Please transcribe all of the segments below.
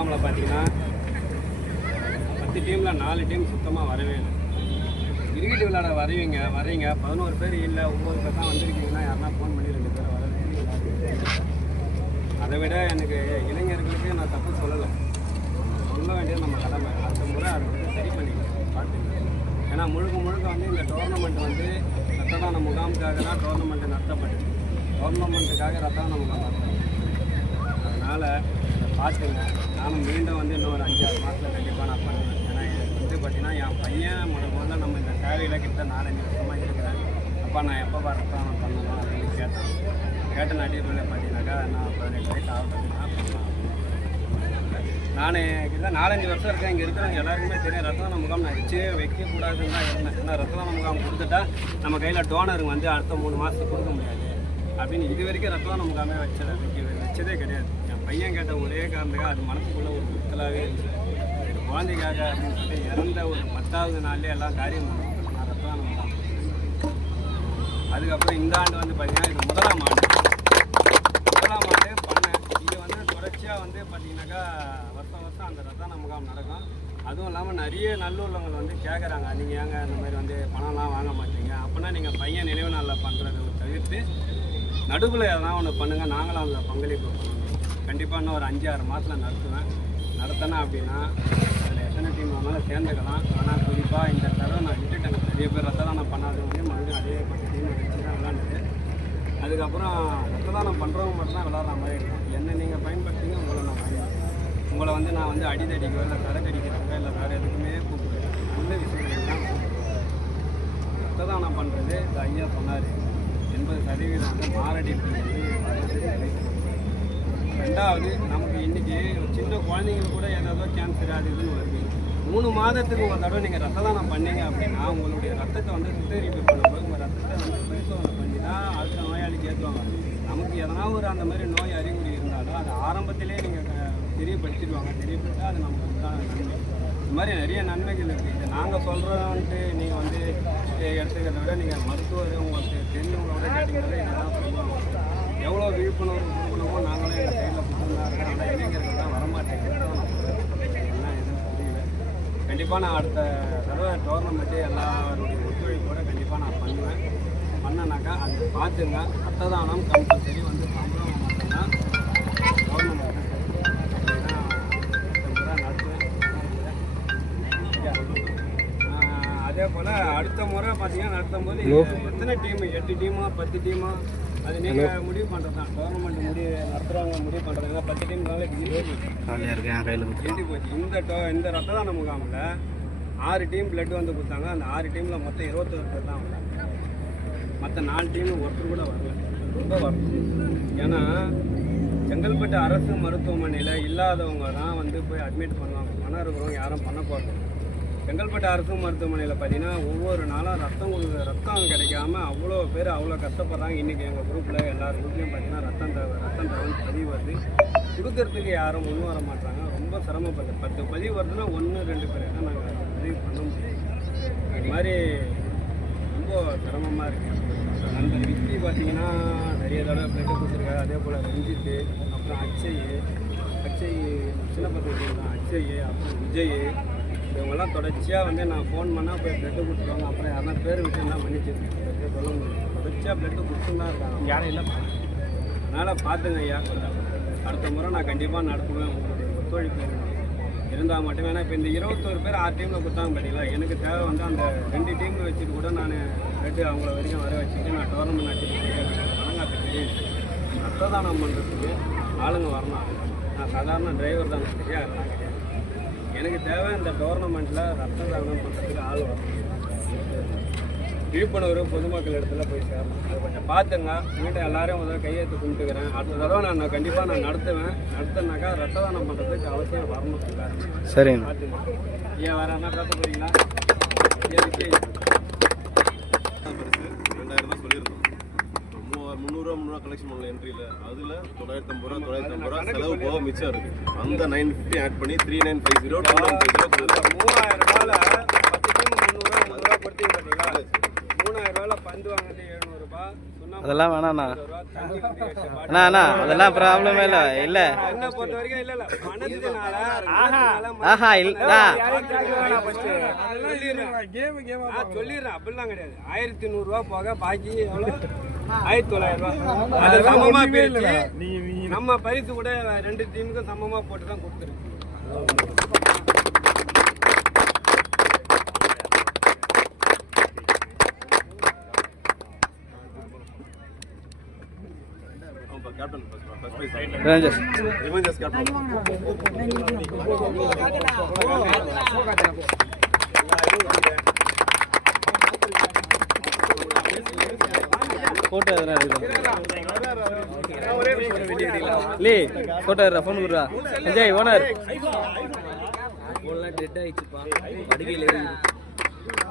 நம்மளை பார்த்தீங்கன்னா பத்து டீமில் நாலு டீம் சுத்தமாக வரவே இல்லை. கிரிக்கெட் விளையாட வரவீங்க வரீங்க பதினோரு பேர் இல்லை ஒம்பது பேர் தான் வந்திருக்கீங்கன்னா யாருன்னா ஃபோன் பண்ணி ரெண்டு பேர் வரவே அதை விட எனக்கு இளைஞர்களுக்கு நான் தப்பு சொல்லலை. சொல்ல வேண்டியது நம்ம கடமை. அடுத்த முறை அதை வந்து சரி பண்ணிக்கலாம் பார்த்து ஏன்னா முழுக்க முழுக்க வந்து இந்த டோர்னமெண்ட் வந்து ரத்ததான முகாமுக்காக தான் டோர்னமெண்ட் நடத்தப்பட்டது டோர்னமெண்ட்டுக்காக ரத்ததான முகாம் நடத்தப்பட்டது. அதனால் பார்த்துங்க நானும் மீண்டும் வந்து இன்னும் ஒரு அஞ்சாறு மாதத்தில் கண்டிப்பாக நான் பண்ணுவேன். ஏன்னா எனக்கு வந்து பார்த்தீங்கன்னா என் பையன் முத முதல்ல நம்ம இந்த சேவையில் கிட்ட நாலஞ்சு வருஷமாக இருக்கிறேன் அப்பா நான் எப்போ ரத்தம் பண்ணணும் அப்படின்னு கேட்டேன். கேட்ட நடிகர்கள் பார்த்தீங்கன்னாக்கா நான் பதினெட்டு வயசு ஆகுதுன்னா நான் கிட்ட நாலஞ்சு வருஷம் இருக்கேன். இங்கே இருக்கிறவங்க எல்லாருக்குமே தெரியும் ரத்ததான முகாம் நான் வச்சே வைக்கக்கூடாதுன்னு தான் இருந்தேன். ஏன்னா ரத்ததான முகாம் கொடுத்துட்டா நம்ம கையில் டோனருங்க வந்து அடுத்த மூணு மாதத்துக்கு கொடுக்க முடியாது. அப்படின்னு இது வரைக்கும் ரத்ததான முகாமே வச்சது வைக்க வச்சதே கிடையாது. பையன் கேட்ட ஒரே காரணத்துக்காக அது மனசுக்குள்ளே ஒரு குத்தலாகவே இருந்துச்சு. குழந்தைக்காக அப்படின்னு இறந்த ஒரு பத்தாவது நாள்லேயே எல்லாம் காரியம் பண்ணுவோம் அதை தான் அதுக்கப்புறம் இந்த ஆண்டு வந்து பார்த்தீங்கன்னா இது முதலாம் ஆண்டு. முதலாம் ஆண்டு பண்ணேன் இது வந்து தொடர்ச்சியாக வந்து பார்த்தீங்கன்னாக்கா வருஷம் வருஷம் அந்த ரத்தான முகாம் நடக்கும். அதுவும் இல்லாமல் நிறைய நல்லுள்ளவங்க வந்து கேட்குறாங்க நீங்கள் ஏங்க இந்த மாதிரி வந்து பணம்லாம் வாங்க மாட்டீங்க? அப்படின்னா நீங்கள் பையன் நினைவு நாளில் பண்ணுறதை தவிர்த்து நடுவில் எதனா ஒன்று பண்ணுங்கள் நாங்களும் அதில் பங்களிப்பு பண்ணணும். கண்டிப்பாக இன்னும் ஒரு அஞ்சு ஆறு மாதத்தில் நடத்துவேன். நடத்தினேன் அப்படின்னா அதில் எத்தனை டீம் வேணாலும் சேர்ந்துக்கலாம். ஆனால் குறிப்பாக இந்த தடவை நான் விட்டுட்டேன். நிறைய பேர் ரத்ததானம் பண்ணாதவங்க மறுபடியும் அதே பத்து டீம் வச்சு தான் விளாண்டுது அதுக்கப்புறம் ரத்ததானம் பண்ணுறவங்க மட்டும் தான் விளாட்ற மாதிரி இருக்கும். என்ன நீங்கள் பயன்படுத்திங்க உங்களை நான் பயன்படுத்துவேன் உங்களை வந்து நான் வந்து அடிதடிக்கோ இல்லை சரக்கு இல்லை வேறு எதுக்குமே கூப்பிடுவேன் நல்ல விஷயங்கள் தான். ரத்ததானம் பண்ணுறது இந்த ஐயா சொன்னார். எண்பது சதவீதம் வந்து மாரடைப்பு வந்து ரெண்டாவது நமக்கு இன்னைக்கு சின்ன குழந்தைங்களுக்கு கூட ஏதாவது கேன்சர் அது இதுன்னு வருது. மூணு மாதத்துக்கு ஒரு தடவை நீங்கள் ரத்த தானம் பண்ணீங்க அப்படின்னா உங்களுடைய ரத்தத்தை வந்து சுத்தரிப்பு பண்ணும்போது உங்கள் ரத்தத்தை வந்து பரிசோதனை பண்ணி தான் அடுத்த நோயாளிக்கு ஏற்றுவாங்க நமக்கு எதனா ஒரு அந்த மாதிரி நோய் அறிகுறி இருந்தாலும் அது ஆரம்பத்திலே நீங்கள் தெரியப்படுத்திடுவாங்க. தெரியப்படுத்தா அது நமக்கு தான் நன்மை. இந்த மாதிரி நிறைய நன்மைகள் இருக்குது இது நாங்கள் சொல்கிறோன்ட்டு நீங்கள் வந்து எடுத்துக்கிறத விட நீங்கள் மருத்துவர் உங்களுக்கு தெரிஞ்சவங்களோட கேட்டிங்கனாலே இதெல்லாம் சொல்லுவாங்க எவ்வளோ விழிப்புணர்வு கொடுக்கணுமோ நாங்களே எங்கள் சைடில் கொடுத்துருந்தா இருக்கோம் ஆனால் இளைஞர்கள் தான் வரமாட்டேங்கிறோம் எல்லாம் எதுவும் புரியல கண்டிப்பாக நான் அடுத்த தடவை டோர்னமெண்ட்டு எல்லாருடைய ஒத்துழைப்போட கண்டிப்பாக நான் பண்ணுவேன். பண்ணனாக்கா அது பார்த்துங்க. ரத்ததானம் கம்பல்சரி வந்து சம்பளம் மட்டும்தான் கவர்மெண்ட் அதே போல் அடுத்த முறை பார்த்தீங்கன்னா நடத்தும் போது எத்தனை டீம் எட்டு டீமா பத்து டீமா அது நீங்கள் முடிவு பண்ணுறது தான் கவர்மெண்ட் முடிவு நடத்துகிறவங்க முடிவு பண்ணுறதுங்க பத்து டீம் நாளைக்கு காலையாக இருக்கு என் கையில் எழுதி போச்சு இந்த டோ இந்த ரத்த தான முகாமில் ஆறு டீம் பிளட் வந்து கொடுத்தாங்க. அந்த ஆறு டீமில் மொத்தம் இருபத்தொரு பேர் தான் வந்தாங்க. மற்ற நாலு டீம் ஒருத்தர் கூட வரல. ரொம்ப வரணும் ஏன்னா செங்கல்பட்டு அரசு மருத்துவமனையில் இல்லாதவங்க தான் வந்து போய் அட்மிட் பண்ணுவாங்க. பணம் இருக்கிறவங்க யாரும் பண்ண போகிறது செங்கல்பட்டு அரசு மருத்துவமனையில் பார்த்தீங்கன்னா ஒவ்வொரு நாளும் ரத்தம் கொடுக்குற ரத்தம் கிடைக்காம அவ்வளோ பேர் அவ்வளோ கஷ்டப்படுறாங்க. இன்றைக்கி எங்கள் குரூப்பில் எல்லார் குரூப்லேயும் பார்த்தீங்கன்னா ரத்தம் தேவை ரத்தம் தேவைன்னு பதிவு வருது. கொடுக்கறதுக்கு யாரும் முன் வர மாட்டாங்க ரொம்ப சிரமப்படுது பத்து பதிவு வருதுன்னா ஒன்று ரெண்டு பேர் தான் நாங்கள் பதிவு பண்ண முடியும். அது மாதிரி ரொம்ப சிரமமாக இருக்குது அந்த விக்கி பார்த்தீங்கன்னா நிறைய தடவை பிளட்டு கொடுத்துருக்காரு அதே போல் ரஞ்சித்து அப்புறம் அக்ஷய் அச்சை சின்ன பத்திரிக்கை தான் அப்புறம் விஜய் இவங்கெல்லாம் தொடர்ச்சியாக வந்து நான் ஃபோன் பண்ணால் போய் பிளட்டு கொடுத்துருவாங்க. அப்புறம் யாருன்னா பேர் விஷயம்லாம் மன்னிச்சு சொல்ல முடியும் தொடர்ச்சியாக பிளட்டு கொடுத்துன்னு தான் இருக்காங்க. யாரும் இல்லை. அதனால் பார்த்துங்க ஐயா. அடுத்த முறை நான் கண்டிப்பாக நடத்துவேன். உங்களுடைய ஒத்துழைப்பு. இருந்தால் மட்டுமே ஏன்னா இப்போ இந்த இருபத்தோரு பேர் ஆறு டீமில் கொடுத்தாங்க பார்த்தீங்களா எனக்கு தேவை வந்து அந்த ரெண்டு டீம் வச்சுட்டு கூட நான் ரெட்டு அவங்கள வரைக்கும் வர வச்சுட்டு நான் டோர்னமெண்ட் வச்சுட்டு பணங்காத்து தெரியும் ரத்த தானம் பண்ணுறதுக்கு ஆளுங்க வரணும். நான் சாதாரண டிரைவர் தான். சரியா? அதெல்லாம் கிடையாது எனக்கு தேவை இந்த டோர்னமெண்ட்டில் ரத்த தானம் பண்ணுறதுக்கு ஆள் வரணும் விழிப்புணர்வு பொதுமக்கள் இடத்துல போய் சேரணும். அதை கொஞ்சம் பார்த்துங்க. மீண்டும் எல்லாரையும் முதல்ல கையெழுத்து கும்பிட்டுக்கிறேன். அடுத்த தடவை நான் கண்டிப்பாக நான் நடத்துவேன். நடத்தினாக்கா ரத்த தானம் பண்ணுறதுக்கு அவசியம் வரணும் சரிங்க பார்த்துங்க. ஏன் வேற என்ன பேச போறீங்களா? முந்நூறுவா கலெக்ஷன் பண்ணல என்ட்ரியில் அதில் தொள்ளாயிரத்தி ஐம்பது ரூபா தொள்ளாயிரத்தி ஐம்பது ரூபா செலவு போக மிச்சம் இருக்குது அந்த நைன் ஃபிஃப்டி ஆட் பண்ணி three nine five zero two nine five zero அந்த மூவாயிரம் ரூபாயில பத்து டீம் முந்நூறுரூவா முந்நூறுரூவா கொடுத்தீங்க பார்த்தீங்களா மூணாயிரம் ரூபாயில பந்து வாங்குறது எழுநூறுபா ரூபா அதெல்லாம் வேணாண்ணா. ரூபா அண்ணா அண்ணா அதெல்லாம் ப்ராப்ளமே இல்லை இல்லை. என்ன பொறுத்த வரைக்கும் இல்ல இல்ல. பணத்தினால ஆஹா. இல்ல நான் சொல்லிடுறேன். அப்படிலாம் கிடையாது. ஆயிரத்தி நூறு ரூபா போக பாக்கி எவ்வளவு ஆயிரத்தி தொள்ளாயிரம் ரூபாய் அது சமமா பிரிச்சு நம்ம பரிசு கூட ரெண்டு டீமுக்கும் சமமா போட்டு தான் கொடுத்துருக்கு ரேஞ்சர்ஸ் ரிவெஞ்சர்ஸ் கேப்டன் போட்டோ எதனா எடுக்கலாம் லே எடுறா ஃபோன் கொடுறா. விஜய் ஓனர் ஃபோன்லாம் டெட் ஆயிடுச்சுப்பா. படுகையில் போய் வீட்டில் போய் சார்ஜ் போட்டு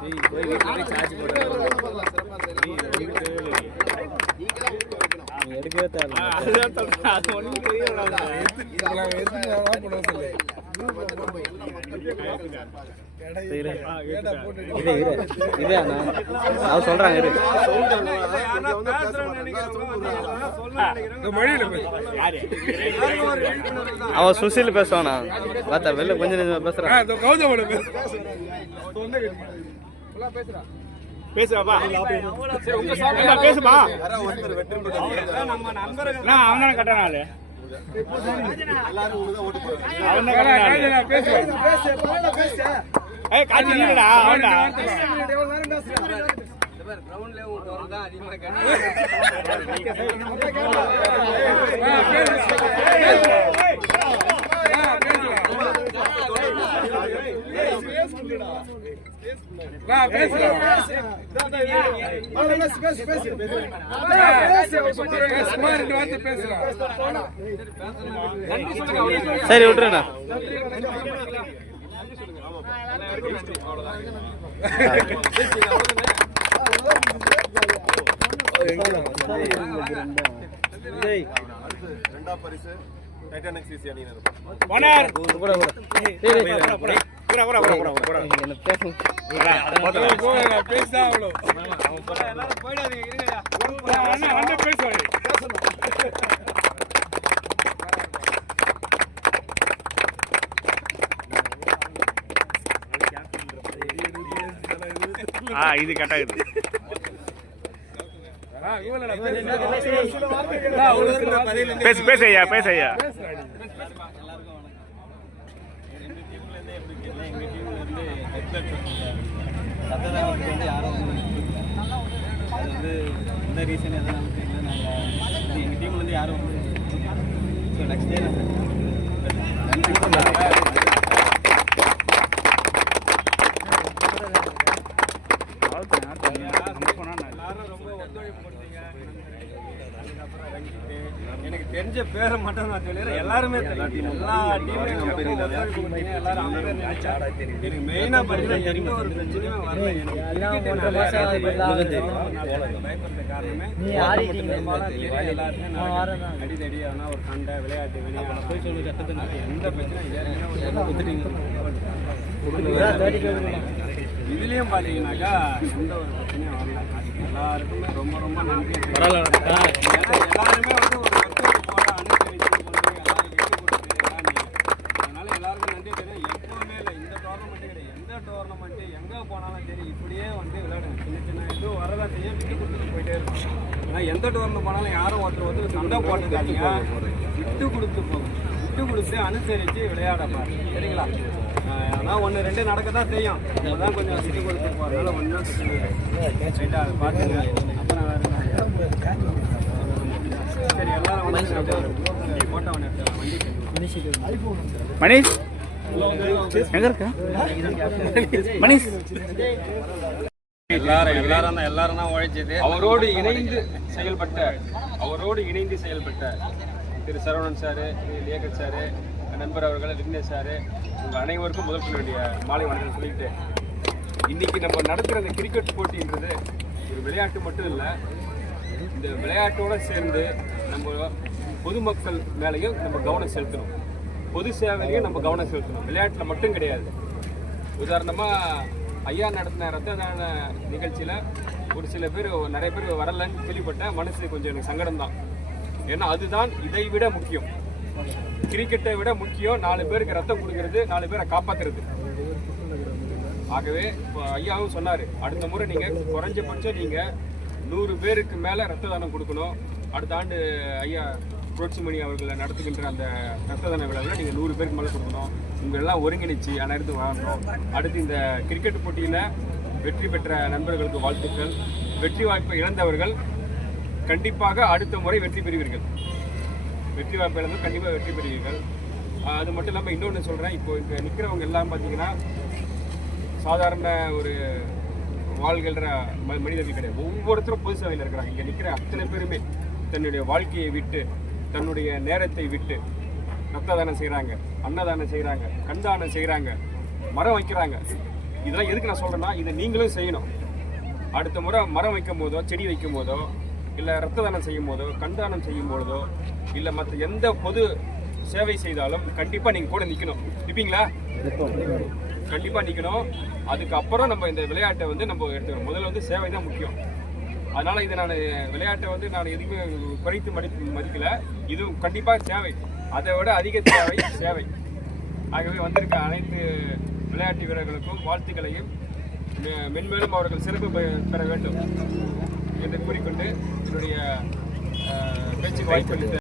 எடுக்கவே தேவை சொல்றாங்க அவன் சுசில் பேசுவானா? பார்த்தா வெளில கொஞ்சம் நேரம் பேசுறான் யாரா ஒருத்தர் வெற்றி பெற்றாங்க அதான் நம்ம நண்பர்கள் எல்லாரும் உங்களுக்கு தான் ஓட்டு போடுறாங்க கிரவுண்ட்லயே ஒரு தான் அதிகமாக சரி விட்டுருண்ணா அடுத்து ரெண்டாம் பரிசு டைட்டானிக் சிசி அணியினர். ஆ இது கட்டாகுது பேசு பேச ஐயா. என்ன பேசுங்க எல்லாரும் போயிடாதீங்க இருங்கய்யா இது கட்டாகுது பேசு பேச ஐயா பேச எங்கள் டீம்லேருந்து யாரும் ஸோ நெக்ஸ்ட் டே எல்லாரும் ரொம்ப ஒத்துழைப்பு கொடுத்தீங்க அதுக்கப்புறம் ரஞ்சித்து. எனக்கு தெரிஞ்ச பேரை மட்டும் நான் சொல்லிடுறேன். எல்லாருமே தெரியும். எல்லா டீமும். எல்லாரும். எனக்கு மெயினா பார்த்தீங்கன்னா எந்த ஒரு பிரச்சனையுமே வரல. பயப்படுறது காரணமே எல்லாருமே நான் அடிதடி ஆனா ஒரு சண்டை விளையாட்டு வெளியே போய் சொல்லி எந்த பிரச்சனையும் இதுலயும் பாத்தீங்கன்னாக்கா எந்த ஒரு பிரச்சனையும் வரல. எல்லாருக்குமே ரொம்ப ரொம்ப நன்றி. எல்லாருமே வந்து ஒரு ஒத்துழைப்போட அனுசரிச்சு கொண்டு எல்லாரும் விட்டு கொடுத்து எல்லாம் நீங்க. அதனால எல்லாருக்கும் நன்றி தெரியும் எப்பவுமே இல்லை இந்த டோர்னமெண்ட் கிடையாது எந்த டோர்னமெண்ட் எங்க போனாலும் சரி இப்படியே வந்து விளையாடுங்க சின்ன சின்ன இது வரதான் செய்ய விட்டு கொடுத்துட்டு போயிட்டே இருக்கும் ஏன்னா எந்த டோர்னமெண்ட் போனாலும் யாரும் ஒருத்தர் ஒருத்தர் சண்டை போட்டுக்காதீங்க. விட்டு கொடுத்து போகும் விட்டு கொடுத்து அனுசரித்து விளையாடப்பா சரிங்களா? ஆனால் ஒன்று ரெண்டு நடக்க தான் செய்யும். நம்ம தான் கொஞ்சம் விட்டு கொடுத்து போகிறதுனால ஒன்றும் ரைட்டாக அதை பார்த்துங்க அப்புறம்? சரி எல்லாரும் வந்து ஃபோட்டோ ஒன்று எடுத்துக்கலாம் வண்டி மணிஷ்? எங்க இருக்க? மணிஷ்? எல்லாரும் எல்லாரும் தான் எல்லாரும் தான் உழைச்சது. அவரோடு இணைந்து செயல்பட்ட அவரோடு இணைந்து செயல்பட்ட திரு சரவணன் சாரு திரு லேகர் சாரு நண்பர் அவர்கள் விக்னேஷ் சாரு உங்கள் அனைவருக்கும் முதல் வேண்டிய மாலை வணக்கம் சொல்லிட்டு இன்னைக்கு நம்ம நடத்துகிற இந்த கிரிக்கெட் போட்டின்றது ஒரு விளையாட்டு மட்டும் இல்லை இந்த விளையாட்டோட சேர்ந்து நம்ம பொதுமக்கள் மேலேயும் நம்ம கவனம் செலுத்தணும். பொது சேவையிலையும் நம்ம கவனம் செலுத்தணும். விளையாட்டில் மட்டும் கிடையாது. உதாரணமாக ஐயா நடத்தின ரத்த தான நிகழ்ச்சியில் ஒரு சில பேர் நிறைய பேர் வரலன்னு கேள்விப்பட்டேன் மனசு கொஞ்சம் எனக்கு சங்கடம் தான் ஏன்னா அதுதான் இதை விட முக்கியம். கிரிக்கெட்டை விட முக்கியம். நாலு பேருக்கு ரத்தம் கொடுக்கறது நாலு பேரை காப்பாற்றுறது ஆகவே இப்போ ஐயாவும் சொன்னார் அடுத்த முறை நீங்கள் குறைஞ்சபட்சம் நீங்கள் நூறு பேருக்கு மேலே ரத்த தானம் கொடுக்கணும். அடுத்த ஆண்டு ஐயா புரட்சிமணி அவர்களை நடத்துகின்ற அந்த ரத்ததான விழாவில் நீங்கள் நூறு பேருக்கு மேலே கொடுக்கணும். உங்களெல்லாம் ஒருங்கிணைச்சு அனைத்து வாங்கணும் அடுத்து இந்த கிரிக்கெட் போட்டியில் வெற்றி பெற்ற நண்பர்களுக்கு வாழ்த்துக்கள். வெற்றி வாய்ப்பை இழந்தவர்கள் கண்டிப்பாக அடுத்த முறை வெற்றி பெறுவீர்கள். வெற்றி வாய்ப்பு இழந்து கண்டிப்பாக வெற்றி பெறுவீர்கள். அது மட்டும் இல்லாமல் இன்னொன்று சொல்கிறேன் இப்போ இங்கே நிற்கிறவங்க எல்லாம் பார்த்தீங்கன்னா சாதாரண ஒரு வாழ்கிற ம- மனிதர்கள் கிடையாது. ஒவ்வொருத்தரும் பொது சேவையில் இருக்கிறாங்க. இங்கே நிற்கிற அத்தனை பேருமே தன்னுடைய வாழ்க்கையை விட்டு தன்னுடைய நேரத்தை விட்டு ரத்த தானம் செய்கிறாங்க அன்னதானம் செய்கிறாங்க கண்தானம் செய்கிறாங்க மரம் வைக்கிறாங்க. இதெல்லாம் எதுக்கு நான் சொல்கிறேன்னா இதை நீங்களும் செய்யணும். அடுத்த முறை மரம் வைக்கும் போதோ செடி வைக்கும் போதோ இல்லை ரத்த தானம் செய்யும் போதோ கண்தானம் செய்யும் பொழுதோ இல்லை மற்ற எந்த பொது சேவை செய்தாலும் கண்டிப்பாக நீங்கள் கூட நிற்கணும் நிற்பீங்களா கண்டிப்பாக நிற்கணும் அதுக்கப்புறம் நம்ம இந்த விளையாட்டை வந்து நம்ம எடுத்துக்கணும். முதல்ல வந்து சேவை தான் முக்கியம். அதனால் இதை நான் விளையாட்டை வந்து நான் எதுவுமே குறைத்து மதி மதிக்கல. இது கண்டிப்பாக சேவை. அதை விட அதிக தேவை சேவை. ஆகவே வந்திருக்க அனைத்து விளையாட்டு வீரர்களுக்கும் வாழ்த்துக்களையும் மென்மேலும் அவர்கள் சிறப்பு பெ- பெற வேண்டும் என்று கூறிக்கொண்டு என்னுடைய பேச்சுக்கு வாய்ப்பளித்த